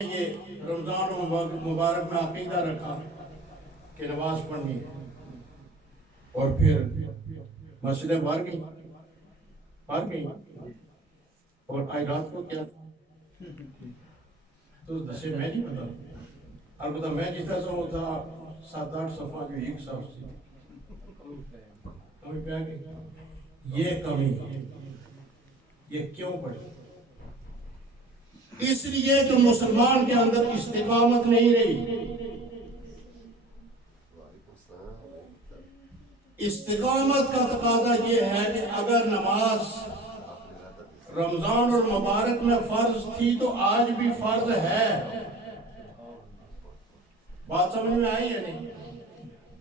یہ رمضان مبارک میں عقیدہ رکھا کہ نماز پڑھنی ہے، اور پھر مسجدیں بھر گئی اور آج رات کو کیا تو دسے میں نہیں پتا، البتہ میں جیتا سا وہ تھا 7-8 صفحہ جو ایک صاف تھی ہمیں پہ گئی یہ کمی ہے۔ یہ کیوں پڑی؟ اس لیے تو مسلمان کے اندر استقامت نہیں رہی۔ استقامت کا تقاضا یہ ہے کہ اگر نماز رمضان اور مبارک میں فرض تھی تو آج بھی فرض ہے۔ بات سمجھ میں آئی ہے نہیں؟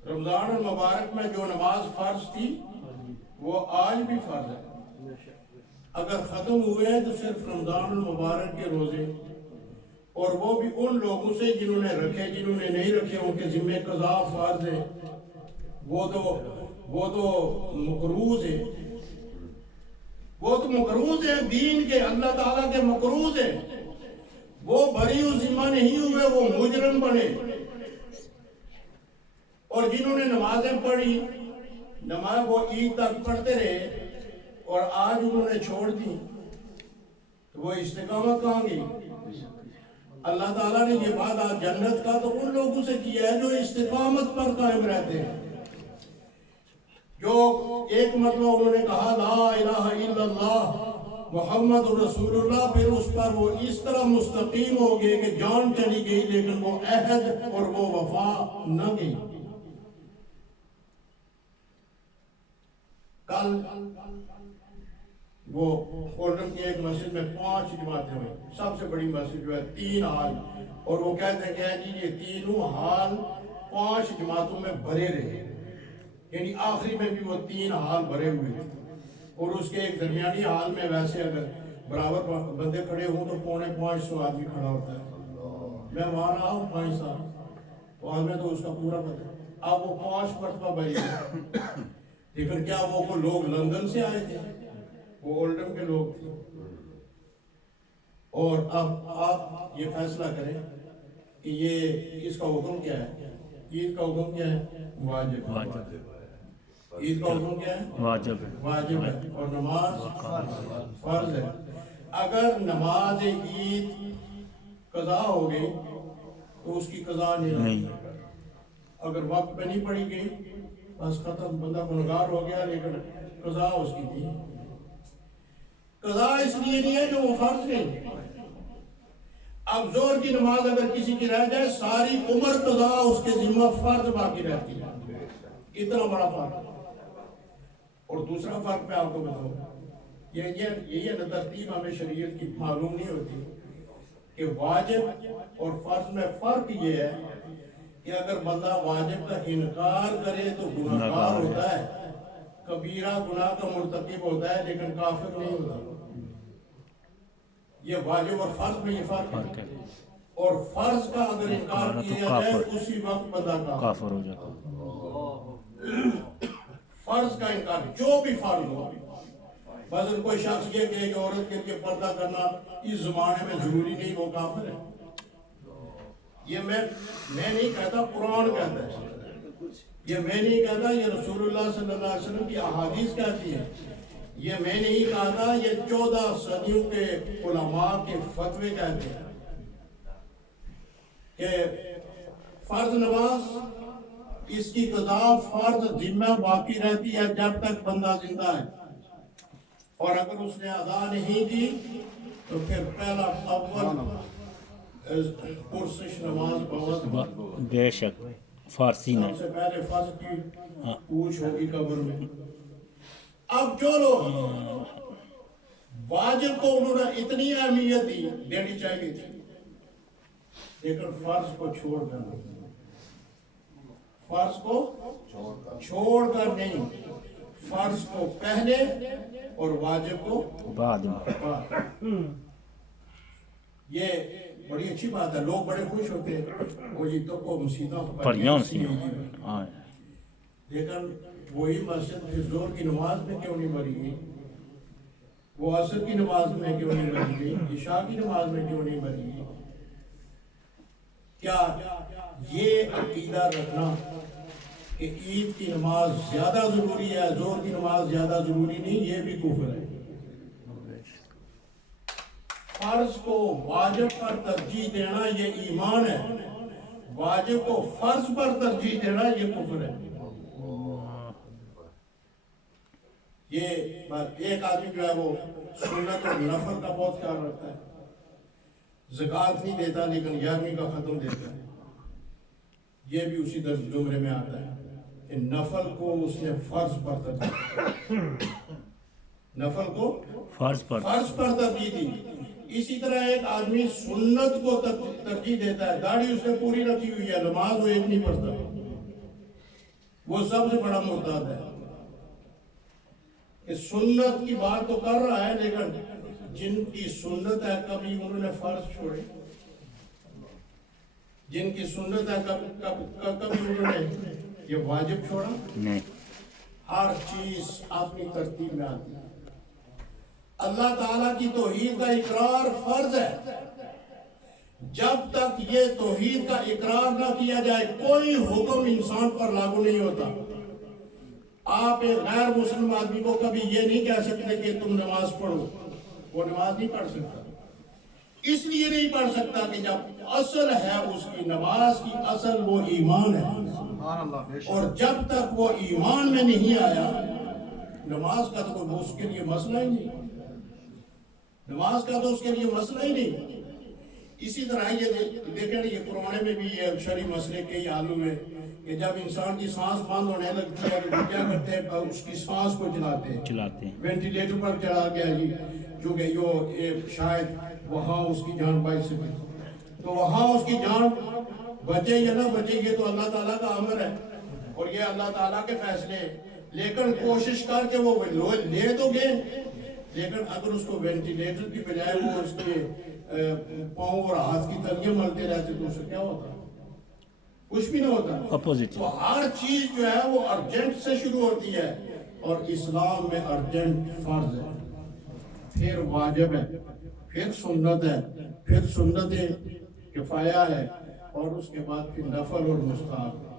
رمضان اور مبارک میں جو نماز فرض تھی وہ آج بھی فرض ہے۔ اگر ختم ہوئے ہیں تو صرف رمضان المبارک کے روزے، اور وہ بھی ان لوگوں سے جنہوں نے رکھے، جنہوں نے نہیں رکھے ان کے ذمہ قضا فرض ہے، وہ تو مقروض ہے، وہ تو مقروض ہے دین کے، اللہ تعالیٰ کے مقروض ہے، وہ بری و ذمہ نہیں ہوئے، وہ مجرم بنے۔ اور جنہوں نے نمازیں پڑھی، نماز وہ عید تک پڑھتے رہے اور آج انہوں نے چھوڑ دی، تو وہ استقامت کہاں گئی؟ اللہ تعالیٰ نے یہ بات آج جنت کا تو ان لوگوں سے کیا ہے جو استقامت پر قائم رہتے ہیں، جو ایک مرتبہ انہوں نے کہا لا الہ الا اللہ محمد رسول اللہ، پھر اس پر وہ اس طرح مستقیم ہو گئے کہ جان چلی گئی لیکن وہ عہد اور وہ وفا نہ گئی۔ کل وہ کولڈم کی ایک مسجد میں 5 جماعتیں ہوئی، سب سے بڑی مسجد جو ہے 3 ہال، اور وہ کہتے ہیں کہ یہ تینوں ہال 5 جماعتوں میں بھرے رہے، یعنی آخری میں بھی وہ 3 ہال بھرے ہوئے تھے، اور اس کے ایک درمیانی ہال میں ویسے اگر برابر بندے کھڑے ہوں تو 450 آدمی کھڑا ہوتا ہے۔ میں وہاں رہا ہوں 5 سال، وہاں میں تو اس کا پورا پتہ ہے۔ اب وہ 5 مرتبہ بھری ہے، لیکن کیا وہ لوگ لندن سے آئے تھے؟ وہ اولڈم کے لوگ تھے۔ اور اب آپ یہ فیصلہ کریں کہ یہ اس کا حکم کیا ہے؟ عید کا حکم کیا ہے؟ واجب ہے۔ عید کا حکم کیا ہے؟ واجب ہے، اور نماز فرض ہے۔ اگر نماز عید قضا ہو گئی تو اس کی قضا نہیں، اگر وقت پہ نہیں پڑھی گئی بس ختم، بندہ گنہگار ہو گیا، لیکن قضا اس کی تھی۔ قضا اس لیے نہیں ہے کہ وہ فرض نہیں۔ اب ظہر کی نماز اگر کسی کی رہ جائے ساری عمر قضا اس کے ذمہ فرض باقی رہتی ہے، اتنا بڑا فرق۔ اور دوسرا فرق میں آپ کو بتاؤں، یہ ترتیب ہمیں شریعت کی معلوم نہیں ہوتی کہ واجب اور فرض میں فرق یہ ہے کہ اگر بندہ واجب کا انکار کرے تو گناہگار ہوتا ہے، کبیرہ گناہ کا مرتکب ہوتا ہے، لیکن کافر نہیں ہوتا۔ یہ واجب اور فرض میں یہ فرق ہے، اور فرض کا اگر انکار کیا جائے اسی وقت بندہ کافر ہو جاتا ہے۔ فرض کا انکار جو بھی فرض ہو، بس کوئی شخص یہ کہے کہ عورت کے پردہ کرنا اس زمانے میں ضروری نہیں، وہ کافر ہے۔ یہ میں نہیں کہتا، قرآن کہتا ہے، یہ میں نہیں کہتا، یہ رسول اللہ صلی اللہ علیہ وسلم کی احادیث کہتی ہے، یہ میں نہیں کہتا، یہ 14 صدیوں کے علماء کے فتوے کہتے ہیں کہ فرض نماز اس کی قضا فرض ذمہ باقی رہتی ہے جب تک بندہ زندہ ہے، اور اگر اس نے ادا نہیں کی تو پھر پہلا اول پرسش نماز بہت بے شک فارسی میں سب سے پہلے فرض کی پوچھ ہوگی قبر میں۔ اب جو لوگ واجب کو انہوں نے اتنی اہمیت دینی چاہیے تھی، لیکن فرض کو چھوڑ کر نہیں، فرض کو چھوڑ کر نہیں، فرض کو پہلے اور واجب کو بعد میں۔ یہ بڑی اچھی بات ہے، لوگ بڑے خوش ہوتے ہیں وہ جی تو کو مسیحوں پڑھیاں سی لیکن وہی مسجد پھر ظہر کی نماز میں کیوں نہیں بھری گئی؟ وہ عصر کی نماز میں کیوں نہیں بھری گئی؟ عشاء کی نماز میں کیوں نہیں بھری گئی؟ کیا یہ عقیدہ رکھنا کہ عید کی نماز زیادہ ضروری ہے، ظہر کی نماز زیادہ ضروری نہیں، یہ بھی کفر ہے۔ فرض کو واجب پر ترجیح دینا یہ ایمان ہے، واجب کو فرض پر ترجیح دینا یہ کفر ہے۔ یہ ایک آدمی جو ہے وہ سنت اور نفل کا بہت خیال رکھتا ہے، زکوٰۃ نہیں دیتا لیکن 11ویں کا ختم دیتا ہے، یہ بھی اسی زمرے میں آتا ہے کہ نفل کو اس نے فرض پر ترجیح، نفل کو فرض پر ترجیح دی۔ اسی طرح ایک آدمی سنت کو ترجیح دیتا ہے، داڑھی اس نے پوری رکھی ہوئی ہے، نماز وہ ایک نہیں پڑھتا، وہ سب سے بڑا مرتد ہے کہ سنت کی بات تو کر رہا ہے لیکن جن کی سنت ہے کبھی انہوں نے فرض چھوڑے، جن کی سنت ہے کبھی انہوں نے یہ واجب چھوڑا نہیں۔ ہر چیز اپنی ترتیب میں آتی ہے۔ اللہ تعالیٰ کی توحید کا اقرار فرض ہے، جب تک یہ توحید کا اقرار نہ کیا جائے کوئی حکم انسان پر لاگو نہیں ہوتا۔ آپ ایک غیر مسلم آدمی کو کبھی یہ نہیں کہہ سکتے کہ تم نماز پڑھو، وہ نماز نہیں پڑھ سکتا، اس لیے نہیں پڑھ سکتا کہ جب اصل ہے اس کی نماز کی اصل وہ ایمان ہے، اور جب تک وہ ایمان میں نہیں آیا نماز کا تو اس کے لیے مسئلہ ہی نہیں، نماز کا تو اس کے لیے مسئلہ ہی نہیں۔ اسی طرح یہ دیکھیں یہ قرآن میں بھی یہ شرعی مسئلے کے حل ہوئے کہ جب انسان کی سانس بند ہونے لگتی ہے تو کیا کرتے ہیں، اس کی سانس کو چلاتے ہیں، وینٹیلیٹر پر چڑھا گیا جی، کیونکہ شاید وہاں اس کی جان بچ سکے، تو وہاں اس کی جان بچے یا نہ بچے یہ تو اللہ تعالیٰ کا امر ہے اور یہ اللہ تعالیٰ کے فیصلے ہیں، لیکن کوشش کر کے وہ لے تو گئے، لیکن اگر اس کو وینٹیلیٹر کی بجائے وہ اس کے پاؤں اور ہاتھ کی تلیاں ملتے رہتے تو اس سے کیا ہوتا؟ کچھ بھی نہ ہوتا۔ اپوزٹ۔ تو ہر چیز جو ہے وہ ارجنٹ سے شروع ہوتی ہے، اور اسلام میں ارجنٹ فرض ہے، پھر واجب ہے، پھر سنت ہے، پھر سنت کفایہ ہے، اور اس کے بعد پھر نفل اور مستحب ہے۔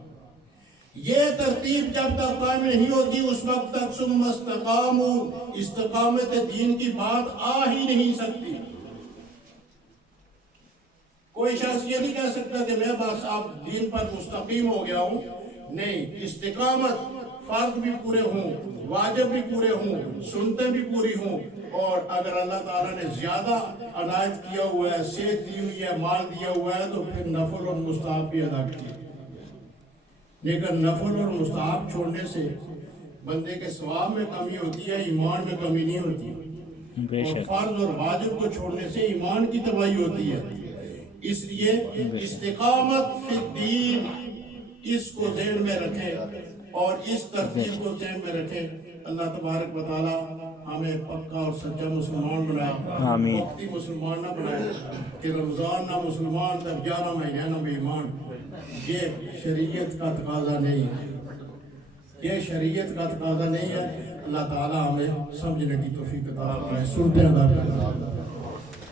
یہ ترتیب جب تک قائم نہیں ہوتی اس وقت تک ثم استقاموا، استقامت دین کی بات آ ہی نہیں سکتی۔ کوئی شخص یہ نہیں کہہ سکتا کہ میں بس اب دین پر مستقیم ہو گیا ہوں، نہیں، استقامت فرض بھی پورے ہوں، واجب بھی پورے ہوں، سنتیں بھی پوری ہوں، اور اگر اللہ تعالیٰ نے زیادہ عنایت کیا ہوا ہے، صحت دی ہوئی ہے، مال دیا ہوا ہے، تو پھر نفل اور مستحب بھی ادا کیے۔ لیکن نفل اور مستحب چھوڑنے سے بندے کے ثواب میں کمی ہوتی ہے، ایمان میں کمی نہیں ہوتی، اور فرض اور واجب کو چھوڑنے سے ایمان کی تباہی ہوتی ہے۔ اس لیے استقامت فی الدین اس کو ذہن میں رکھیں اور اس ترتیب کو ذہن میں رکھیں۔ اللہ تبارک و تعالی ہمیں پکا اور سچا مسلمان بنائے، وقتی مسلمان نہ بنائے کہ رمضان نہ مسلمان تب 11 مہینے نہ بے ایمان۔ یہ شریعت کا تقاضا نہیں ہے، یہ شریعت کا تقاضا نہیں ہے۔ اللہ تعالی ہمیں سمجھنے کی توفیق عطا فرمائے۔ سنتے ہیں اللہ تعالی۔